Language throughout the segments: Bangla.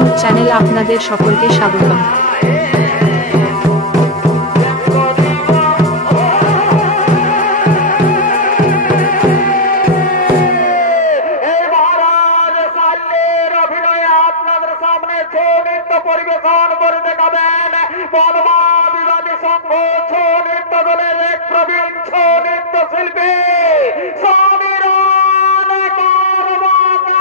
নিউজ চ্যানেলে আপনাদের সকলকে স্বাগতম। পরিবেশন করে দেখাবেন বনবাদী সংঘ ছৌ নৃত্য দলের এক প্রবীণ ছৌ নৃত্য শিল্পী সমীরণ কর্মকার।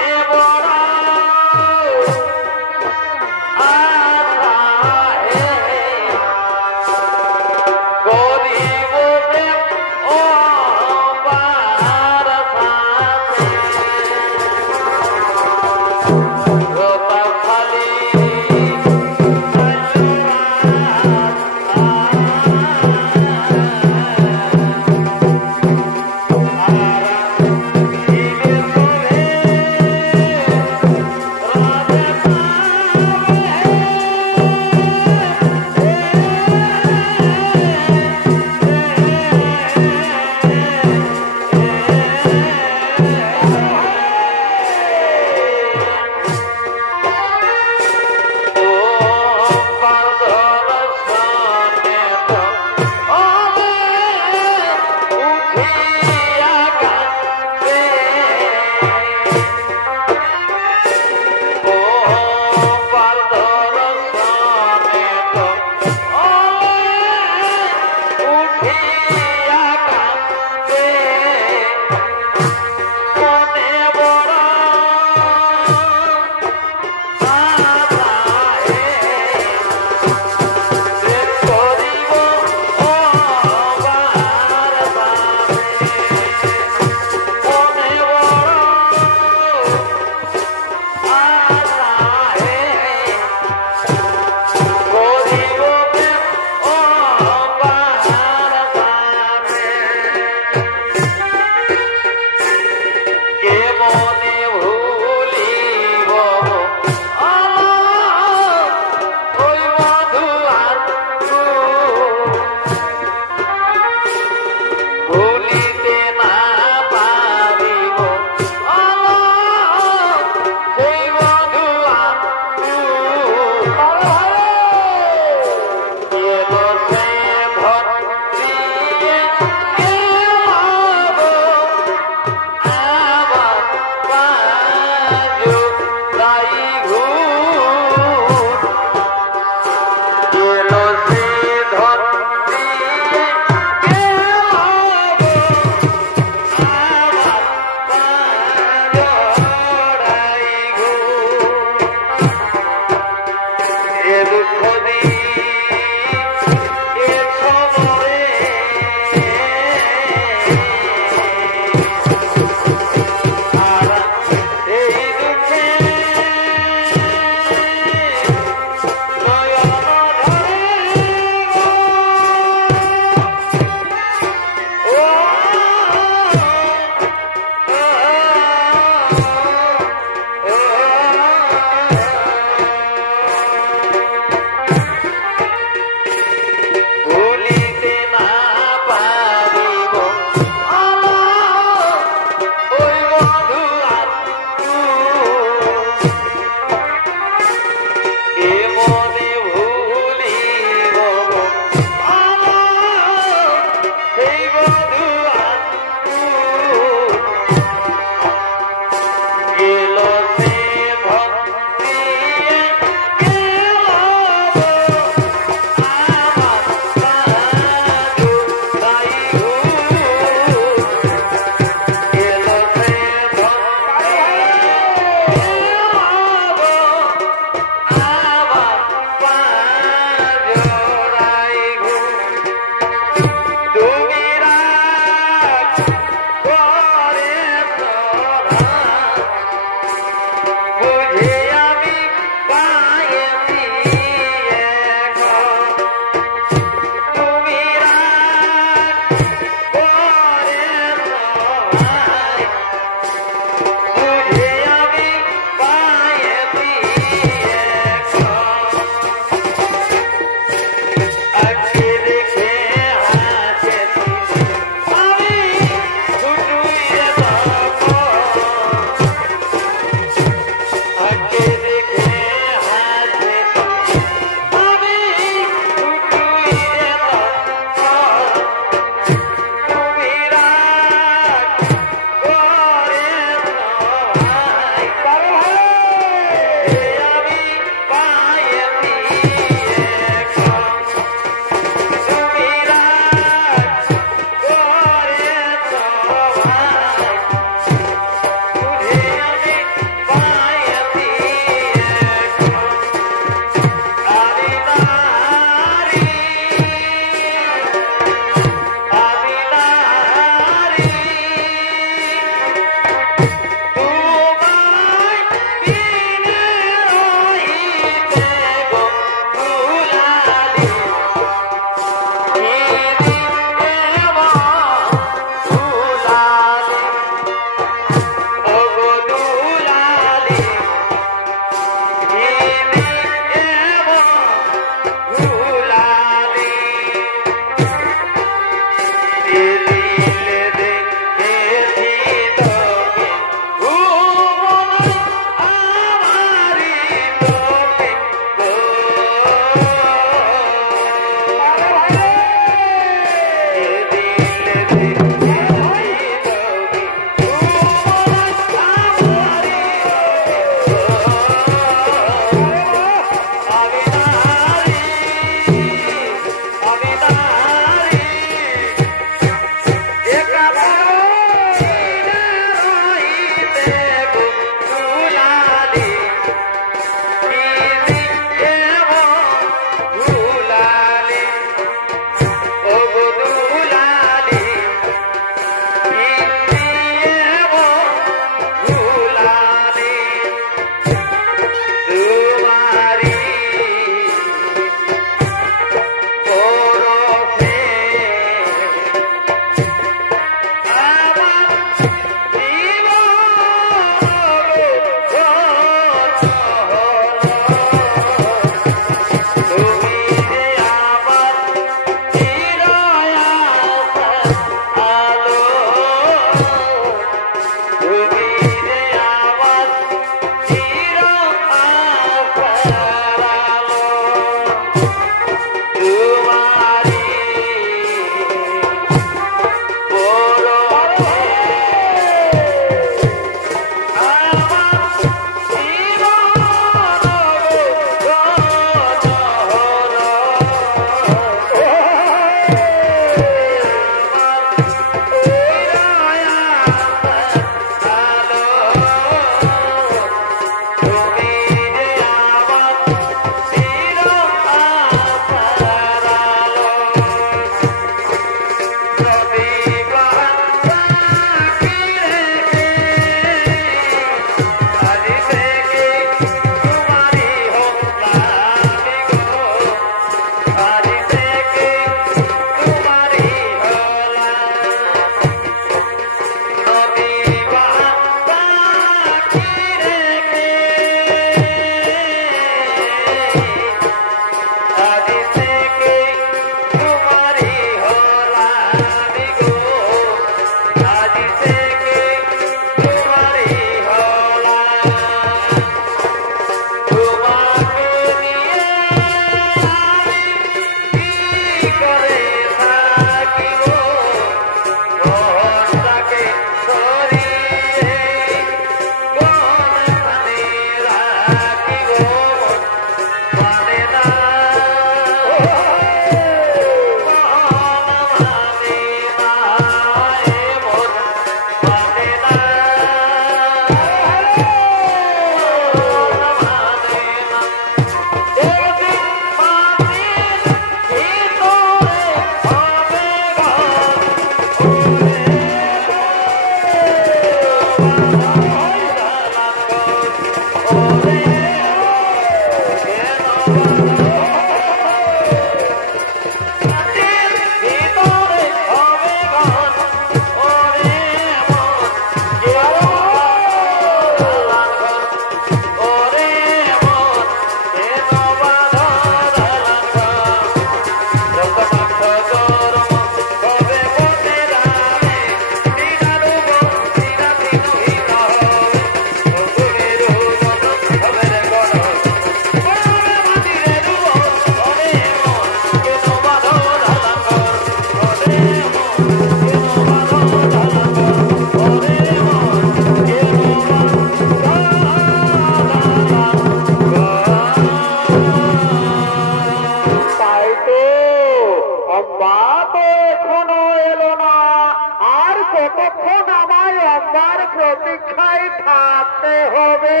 ততক্ষণ আমায় আমার প্রতীক্ষায় থাকতে হবে।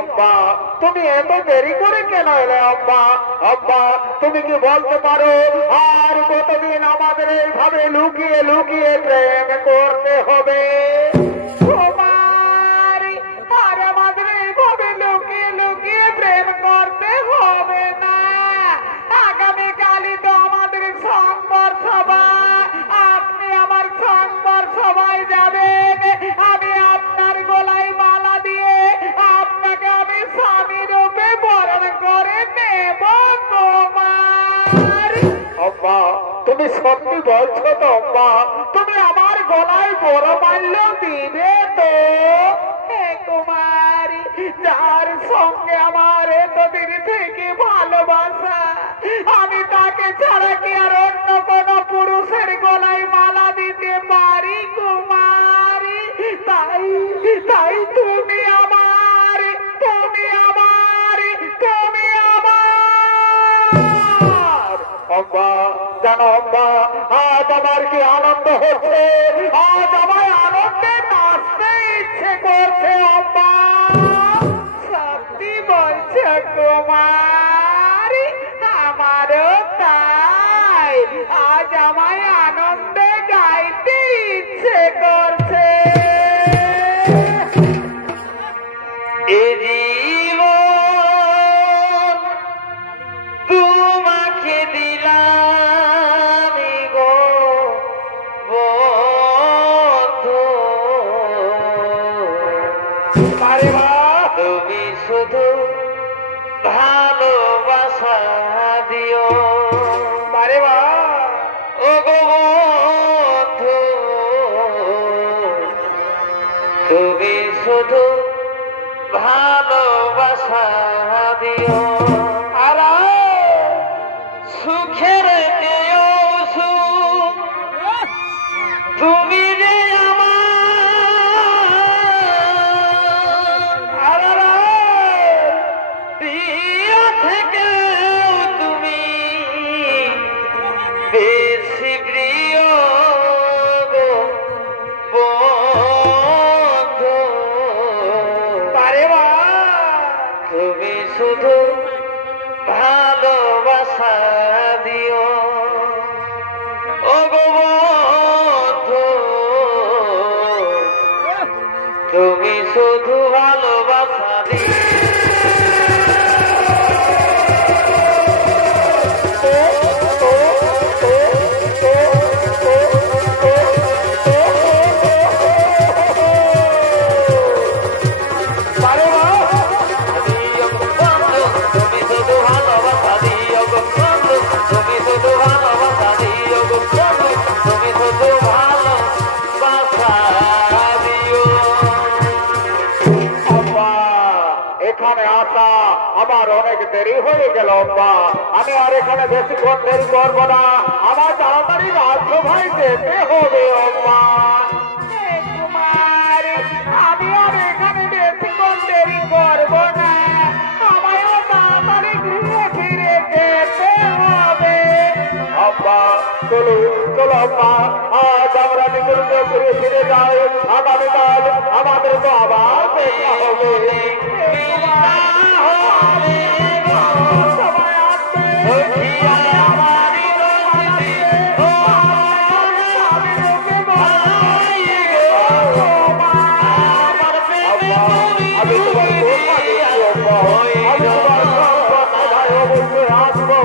अम्बा তুমি এত দেরি করে কেন এলে अम्बा? अम्बा তুমি কি বলতে পারো আর কতদিন আমাদের এইভাবে লুকিয়ে লুকিয়ে প্রেম করতে হবে? আর আমাদের এইভাবে লুকিয়ে লুকিয়ে প্রেম করতে হবে না। আগামীকালই তো আমাদের সংবর সভা, আপনি আমার সংবর সভায় যাবেন। আমি আপনার গলায় মালা দিয়ে আপনাকে আমি স্বামী রূপে বরণ করে নেব। তোমার अम्बा তুমি সত্যি বলছো তো अम्बा? তুমি আমার গলায় বড় মাল্য দিবে তো? হে কুমারী, যার সঙ্গে আমার এতদিন থেকে ভালোবাসা, আমি তাকে ছাড়া কি আর অন্য কোন পুরুষের গলায় মালা দিতে পারি কুমারী? তাই তাই তুমি আমার, তুমি আমার, তুমি আমার। अम्बा জানো अम्बा, আজ আমার কি আনন্দ হচ্ছে, আজ আমার আনন্দে নাচতে ইচ্ছে করছে अम्बा। সত্যি বলছো কুমারী? আমারও তাই, আজ আমায় আনন্দে গাইতে ইচ্ছে করছে। এ জীবন তোমাকে দিলাম গো বন্ধু, তুমি শুধু ভালোবাসা দিও। ও গো বন্ধু, তুমি শুধু ভালোবাসা দিও। আর সুখের চেয়েও সুখ তুমি যে আমার, প্রিয় থেকেও তুমি বেশি প্রিয় গো বন্ধু। তুমি শুধু ভালোবাসা দিও। ও গো বন্ধু, তুমি শুধু ভালোবাসা দিও। এখানে আসা আমার অনেক দেরি হয়ে গেল अम्बा। আমি আর এখানে বেশিক্ষণ দেরি করবো না, আমার তাড়াতাড়ি রাজসভায় যেতে হবে अम्बा। আমি আর এখানে বেশিক্ষণ দেরি করবো না, আমায়ও তাড়াতাড়ি গৃহে ফিরে যেতে হবে अम्बा। চলো চলো अम्बा, আজ আমরা নিজের ঘুরে ফিরে যাই। আগামীকাল আমাদের তো আবার দেখা হবে। আসবো